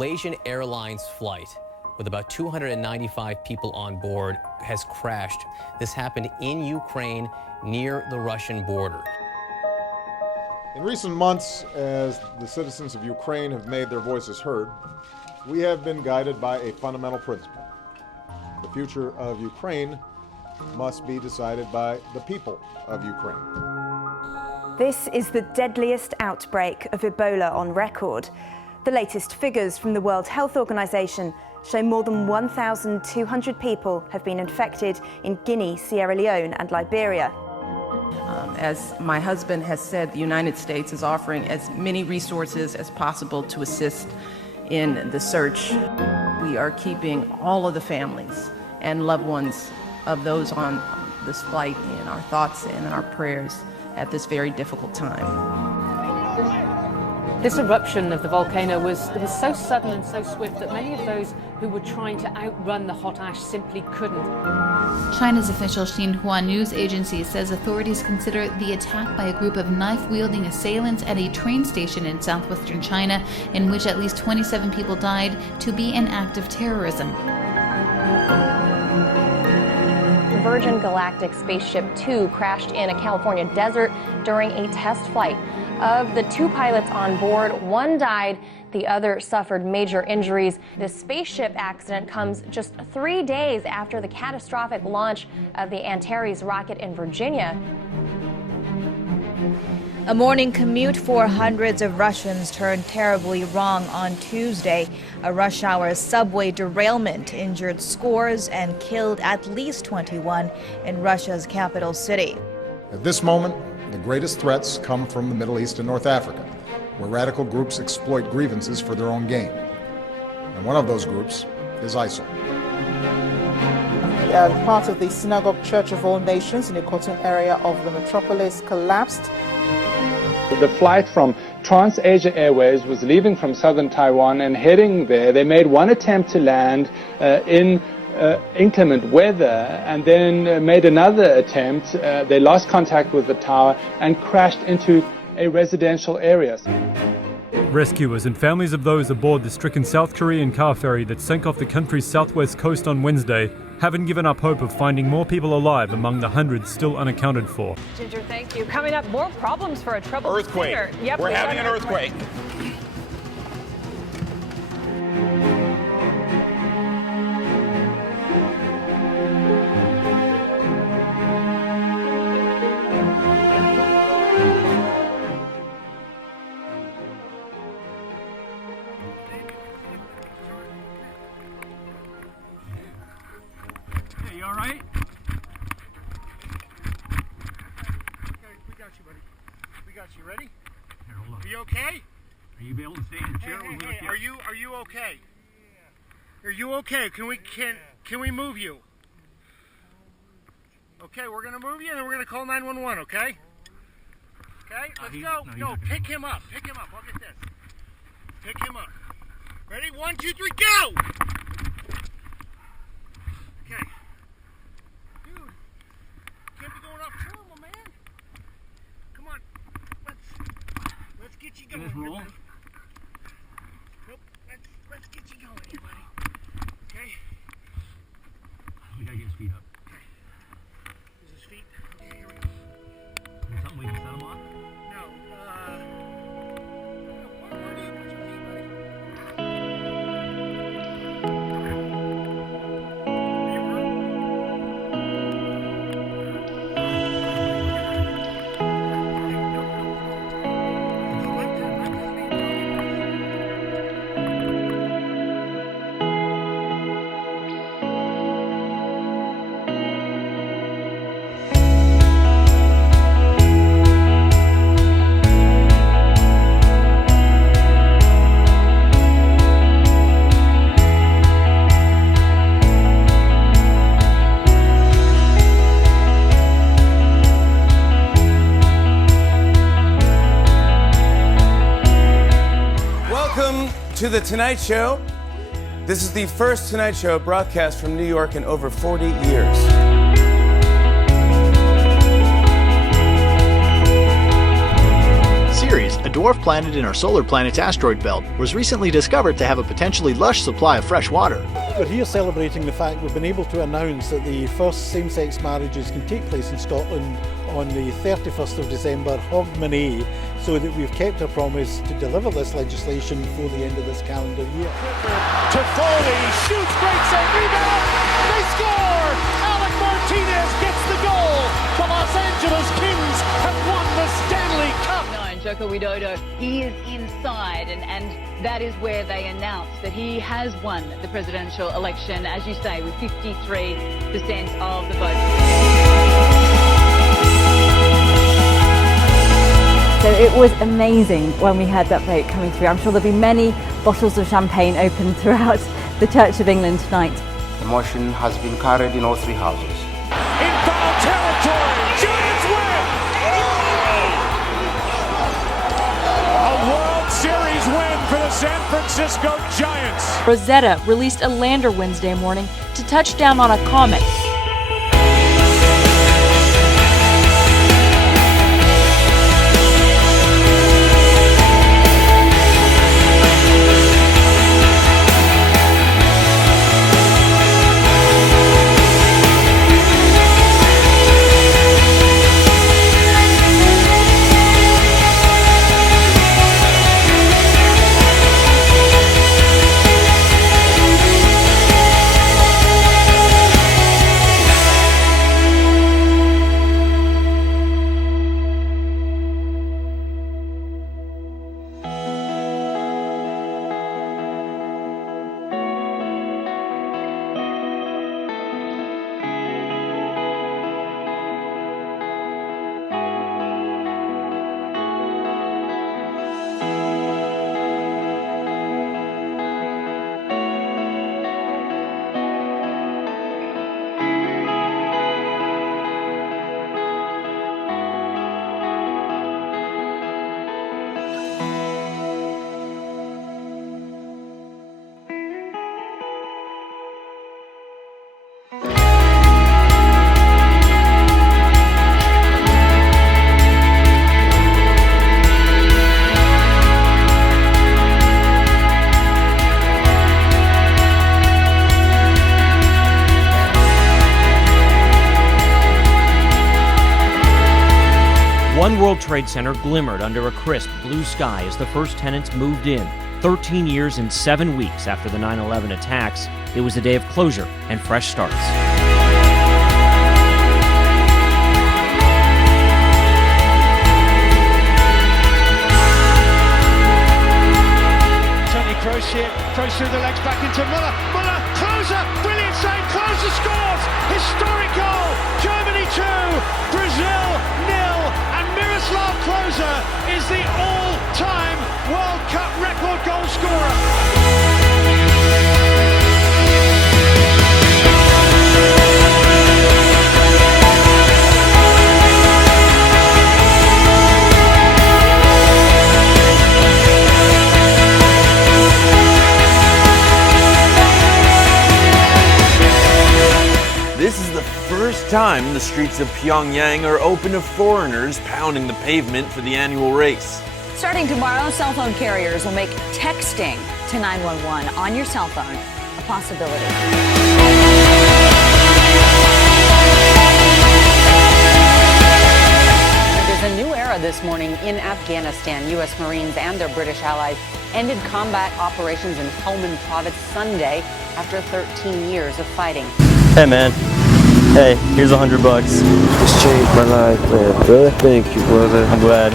Malaysian Airlines flight with about 295 people on board has crashed. This happened in Ukraine near the Russian border. In recent months, as the citizens of Ukraine have made their voices heard, we have been guided by a fundamental principle. The future of Ukraine must be decided by the people of Ukraine. This is the deadliest outbreak of Ebola on record. The latest figures from the World Health Organization show more than 1,200 people have been infected in Guinea, Sierra Leone, and Liberia. As my husband has said, the United States is offering as many resources as possible to assist in the search. We are keeping all of the families and loved ones of those on this flight in our thoughts and our prayers at this very difficult time. This eruption of the volcano was so sudden and so swift that many of those who were trying to outrun the hot ash simply couldn't. China's official Xinhua news agency says authorities consider the attack by a group of knife-wielding assailants at a train station in southwestern China, in which at least 27 people died, to be an act of terrorism. Virgin Galactic Spaceship Two crashed in a California desert during a test flight. Of the two pilots on board, one died, the other suffered major injuries. The spaceship accident comes just 3 days after the catastrophic launch of the Antares rocket in Virginia. A morning commute for hundreds of Russians turned terribly wrong on Tuesday. A rush hour subway derailment injured scores and killed at least 21 in Russia's capital city. At this moment, the greatest threats come from the Middle East and North Africa, where radical groups exploit grievances for their own gain. And one of those groups is ISIL. Part of the Synagogue Church of All Nations in the Cotton area of the metropolis collapsed. The flight from Trans-Asia Airways was leaving from southern Taiwan and heading there. They made one attempt to land in inclement weather and then made another attempt. They lost contact with the tower and crashed into a residential area. Rescuers and families of those aboard the stricken South Korean car ferry that sank off the country's southwest coast on Wednesday haven't given up hope of finding more people alive among the hundreds still unaccounted for. Ginger, thank you. Coming up, more problems for a troubled earthquake. singer. Yep, We're having an earthquake. You all right? Okay, we got you, buddy. We got you. Ready? Here, hold on. Are you okay? Are you able to stay in the chair? Hey, are you okay? Yeah. Are you okay? Can we move you? Okay, we're gonna move you and then we're gonna call 911. Okay? Okay, let's go. No, pick him up. Pick him up. Look at this. Pick him up. Ready? 1, 2, 3, go! Okay. Dude, can't be going off trauma, man. Come on. Let's get you going. Nope. Let's get you going here, buddy. Okay. We gotta get his feet up. Okay. Is his feet? Okay, here we go. Is there something we can set him on? No. Where do you put your feet, buddy? To The Tonight Show. This is the first Tonight Show broadcast from New York in over 40 years. Series, a dwarf planet in our solar planet's asteroid belt, was recently discovered to have a potentially lush supply of fresh water. We're here celebrating the fact we've been able to announce that the first same-sex marriages can take place in Scotland on the 31st of December, Hogmanay, so that we've kept our promise to deliver this legislation before the end of this calendar year. To Foley, shoots, breaks a rebound, they score! Alec Martinez gets the goal! The Los Angeles Kings have won the Stanley Cup! No, and Joko Widodo, he is inside, and that is where they announced that he has won the presidential election, as you say, with 53% of the vote. So it was amazing when we heard that vote coming through. I'm sure there'll be many bottles of champagne opened throughout the Church of England tonight. The motion has been carried in all three houses. In foul territory, Giants win! A World Series win for the San Francisco Giants. Rosetta released a lander Wednesday morning to touch down on a comet. One World Trade Center glimmered under a crisp blue sky as the first tenants moved in. 13 years and 7 weeks after the 9/11 attacks, it was a day of closure and fresh starts. Tony Kroos here, Kroos through the legs back into Muller. Muller, closer, brilliant save, closer scores! Historic goal! Germany 2, Brazil 0, and Miroslav Klose is the all-time World Cup record goal scorer. This is the first time the streets of Pyongyang are open to foreigners pounding the pavement for the annual race. Starting tomorrow, cell phone carriers will make texting to 911 on your cell phone a possibility. There's a new era this morning in Afghanistan. U.S. Marines and their British allies ended combat operations in Helmand Province Sunday after 13 years of fighting. Hey man, hey, here's $100. This changed my life, man. Brother, thank you, brother. I'm glad.